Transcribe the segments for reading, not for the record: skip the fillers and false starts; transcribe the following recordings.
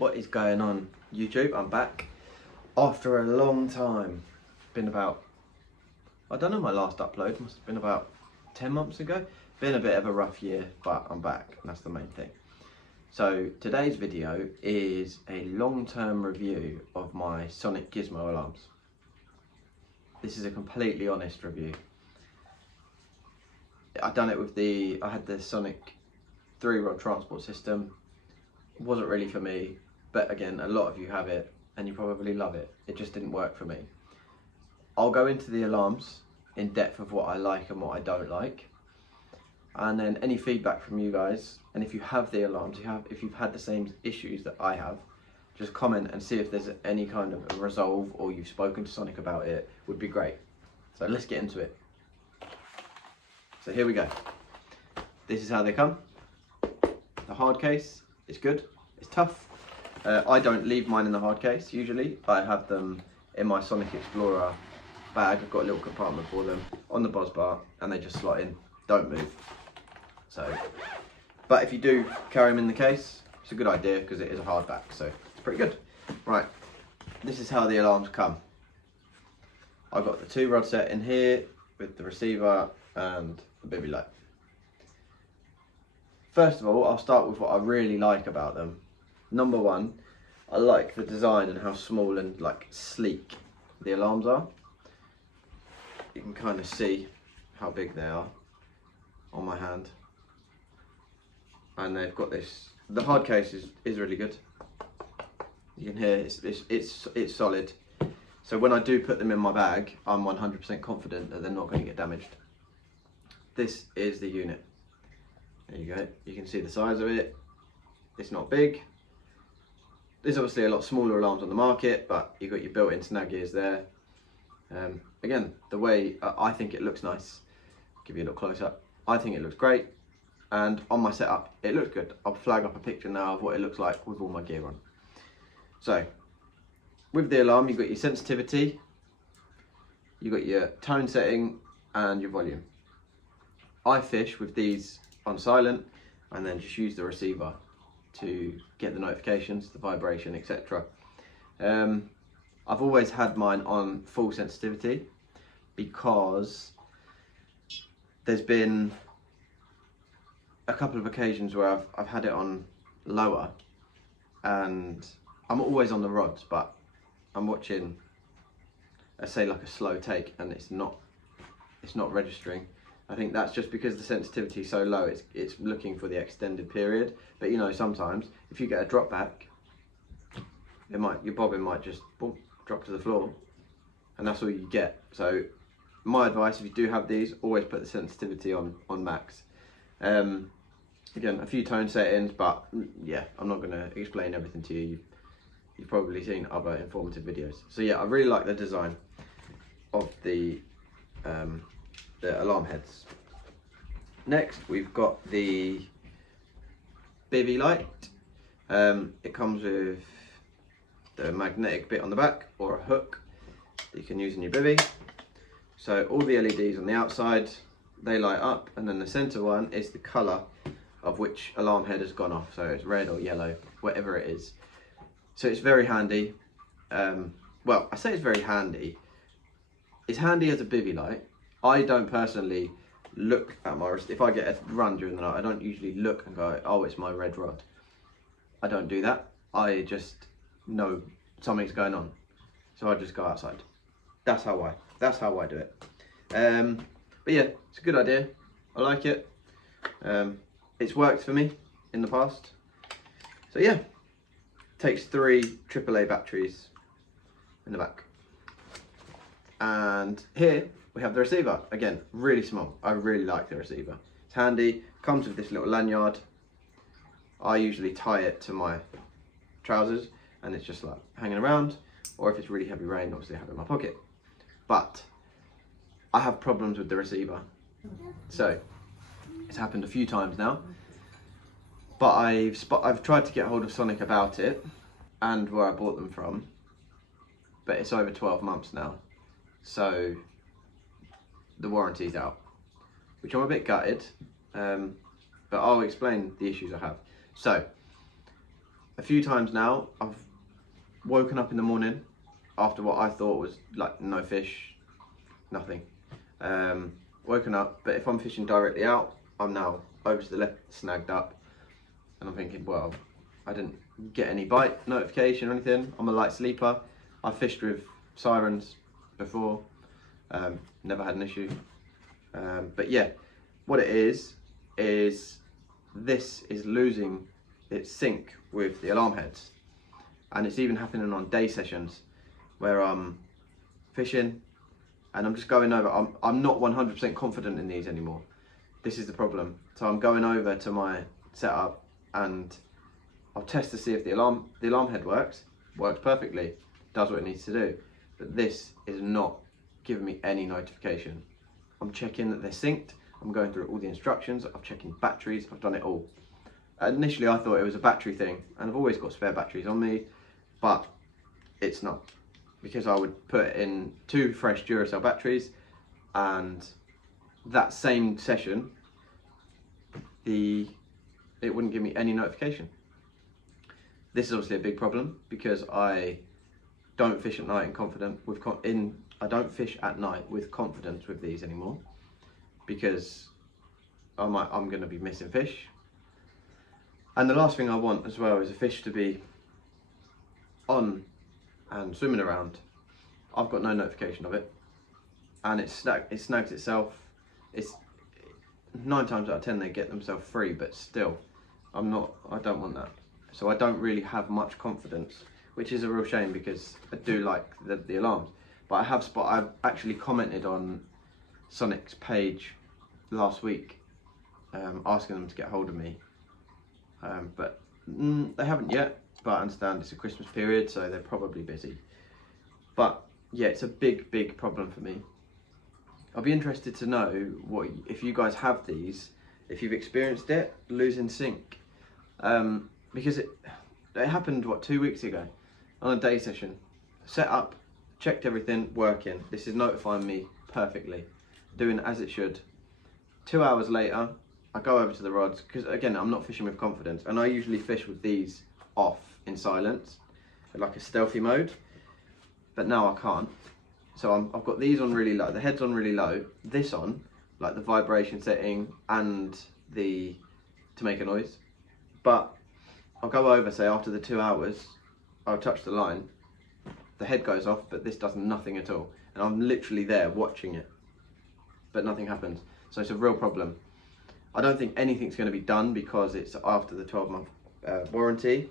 What is going on, YouTube? I'm back after a long time. Been about, I don't know, my last upload must have been about 10 months ago. Been a bit of a rough year, but I'm back, and that's the main thing. So today's video is a long-term review of my Sonik Gizmo alarms. This is a completely honest review. I had the Sonik 3-rod transport system. It wasn't really for me, but again, a lot of you have it and you probably love it. It just didn't work for me. I'll go into the alarms in depth of what I like and what I don't like, and then any feedback from you guys, and if you have the alarms, if you've had the same issues that I have, just comment and see if there's any kind of a resolve, or you've spoken to Sonik about it, would be great. So let's get into it. So here we go. This is how they come. The hard case is good. It's tough. I don't leave mine in the hard case usually. I have them in my Sonik Explorer bag. I've got a little compartment for them on the buzz bar, and they just slot in, don't move. So, but if you do carry them in the case, it's a good idea because it is a hardback, so it's pretty good. Right, this is how the alarms come. I've got the 2-rod set in here with the receiver and the bivy light. First of all, I'll start with what I really like about them. Number one, I like the design and how small and like sleek the alarms are. You can kind of see how big they are on my hand. And they've got this, the hard case is really good. You can hear it's solid. So when I do put them in my bag, I'm 100% confident that they're not going to get damaged. This is the unit. There you go. You can see the size of it. It's not big. There's obviously a lot smaller alarms on the market, but you've got your built-in snag ears there. Again, the way I think it looks nice. I'll give you a little close up. I think it looks great, and on my setup, it looks good. I'll flag up a picture now of what it looks like with all my gear on. So, with the alarm, you've got your sensitivity, you've got your tone setting, and your volume. I fish with these on silent, and then just use the receiver to get the notifications, the vibration, etc. I've always had mine on full sensitivity because there's been a couple of occasions where I've had it on lower, and I'm always on the rods, but I'm watching, let's say, like a slow take, and it's not registering. I think that's just because the sensitivity is so low, it's looking for the extended period. But you know, sometimes if you get a drop back, your bobbin might just boom, drop to the floor, and that's all you get. So my advice, if you do have these, always put the sensitivity on max. Again, a few tone settings, but yeah, I'm not going to explain everything to you. You've probably seen other informative videos. So yeah, I really like the design of the alarm heads. Next, we've got the bivy light. It comes with the magnetic bit on the back, or a hook that you can use in your bivy. So all the LEDs on the outside, they light up, and then the center one is the color of which alarm head has gone off. So it's red or yellow, whatever it is. So it's very handy. Well, I say it's very handy. It's handy as a bivy light. I don't personally look at my, if I get a run during the night, I don't usually look and go, oh, it's my red rod. I don't do that. I just know something's going on, so I just go outside. That's how I do it. But yeah, it's a good idea. I like it. It's worked for me in the past. So yeah, takes 3 AAA batteries in the back. And here we have the receiver. Again, really small. I really like the receiver. It's handy. Comes with this little lanyard. I usually tie it to my trousers, and it's just like hanging around. Or if it's really heavy rain, obviously I have it in my pocket. But I have problems with the receiver. So it's happened a few times now. But I've tried to get hold of Sonik about it and where I bought them from. But it's over 12 months now. So the warranty's out, which I'm a bit gutted, but I'll explain the issues I have. So a few times now I've woken up in the morning after what I thought was like no fish, nothing. Woken up, but if I'm fishing directly out, I'm now over to the left, snagged up, and I'm thinking, well, I didn't get any bite notification or anything. I'm a light sleeper. I've fished with sirens before, never had an issue. But yeah, what it is this is losing its sync with the alarm heads, and it's even happening on day sessions where I'm fishing and I'm just going over. I'm not 100% confident in these anymore. This is the problem. So I'm going over to my setup and I'll test to see if the alarm head works perfectly, does what it needs to do. But this is not giving me any notification. I'm checking that they're synced. I'm going through all the instructions. I'm checking batteries. I've done it all. Initially, I thought it was a battery thing, and I've always got spare batteries on me, but it's not, because I would put in 2 fresh Duracell batteries, and that same session, it wouldn't give me any notification. This is obviously a big problem because I don't fish at night I don't fish at night with confidence with these anymore, because I'm going to be missing fish. And the last thing I want as well is a fish to be on and swimming around. I've got no notification of it, and it snags itself. It's 9 times out of 10 they get themselves free, but still, I don't want that. So I don't really have much confidence, which is a real shame because I do like the alarms. But I've actually commented on Sonic's page last week, asking them to get hold of me. But they haven't yet, but I understand it's a Christmas period, so they're probably busy. But yeah, it's a big problem for me. I'll be interested to know if you guys have these, if you've experienced it, losing sync. Because it happened, 2 weeks ago on a day session. Set up, checked everything, working. This is notifying me perfectly, doing as it should. 2 hours later, I go over to the rods, because again, I'm not fishing with confidence, and I usually fish with these off in silence, like a stealthy mode, but now I can't. So I've got these on really low, the head's on really low, this on, like the vibration setting and to make a noise. But I'll go over, say after the 2 hours, I'll touch the line, the head goes off, but this does nothing at all. And I'm literally there watching it, but nothing happens. So it's a real problem. I don't think anything's going to be done because it's after the 12-month warranty.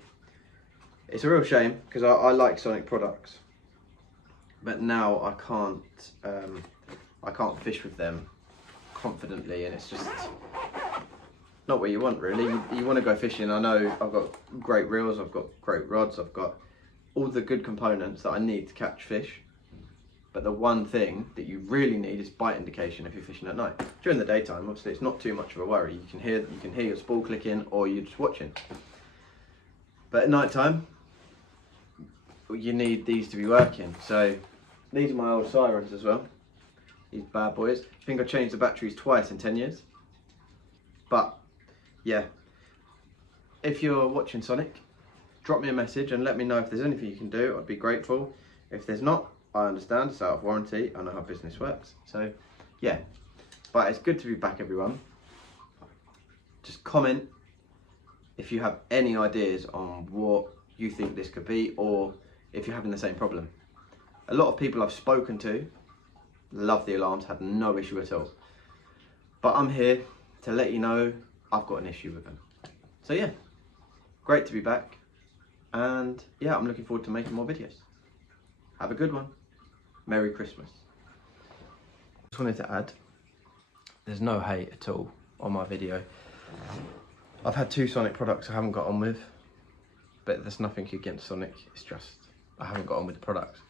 It's a real shame because I like Sonik products, but now I can't fish with them confidently, and it's just not what you want really. You want to go fishing. I know I've got great reels, I've got great rods, I've got all the good components that I need to catch fish. But the one thing that you really need is bite indication if you're fishing at night. During the daytime, obviously, it's not too much of a worry. You can hear your spool clicking, or you're just watching. But at night time, you need these to be working. So these are my old sirens as well. These bad boys. I think I changed the batteries twice in 10 years. But yeah, if you're watching Sonik, drop me a message and let me know if there's anything you can do. I'd be grateful. If there's not, I understand, it's out of warranty. I know how business works. So yeah, but it's good to be back, everyone. Just comment if you have any ideas on what you think this could be, or if you're having the same problem. A lot of people I've spoken to love the alarms, had no issue at all. But I'm here to let you know I've got an issue with them. So yeah, great to be back. And yeah, I'm looking forward to making more videos. Have a good one. Merry Christmas. Just wanted to add, there's no hate at all on my video. I've had 2 Sonik products I haven't got on with, but there's nothing against Sonik, it's just I haven't got on with the products.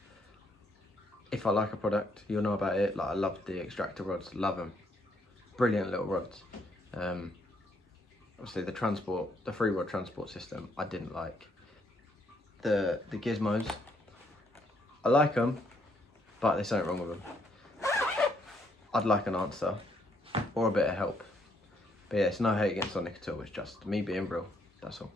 If I like a product, you'll know about it. Like, I love the extractor rods, love them. Brilliant little rods. Obviously the free rod transport system, I didn't like. The Gizmos, I like them, but there's something wrong with them. I'd like an answer or a bit of help. But yeah, it's no hate against Sonik at all, it's just me being real, that's all.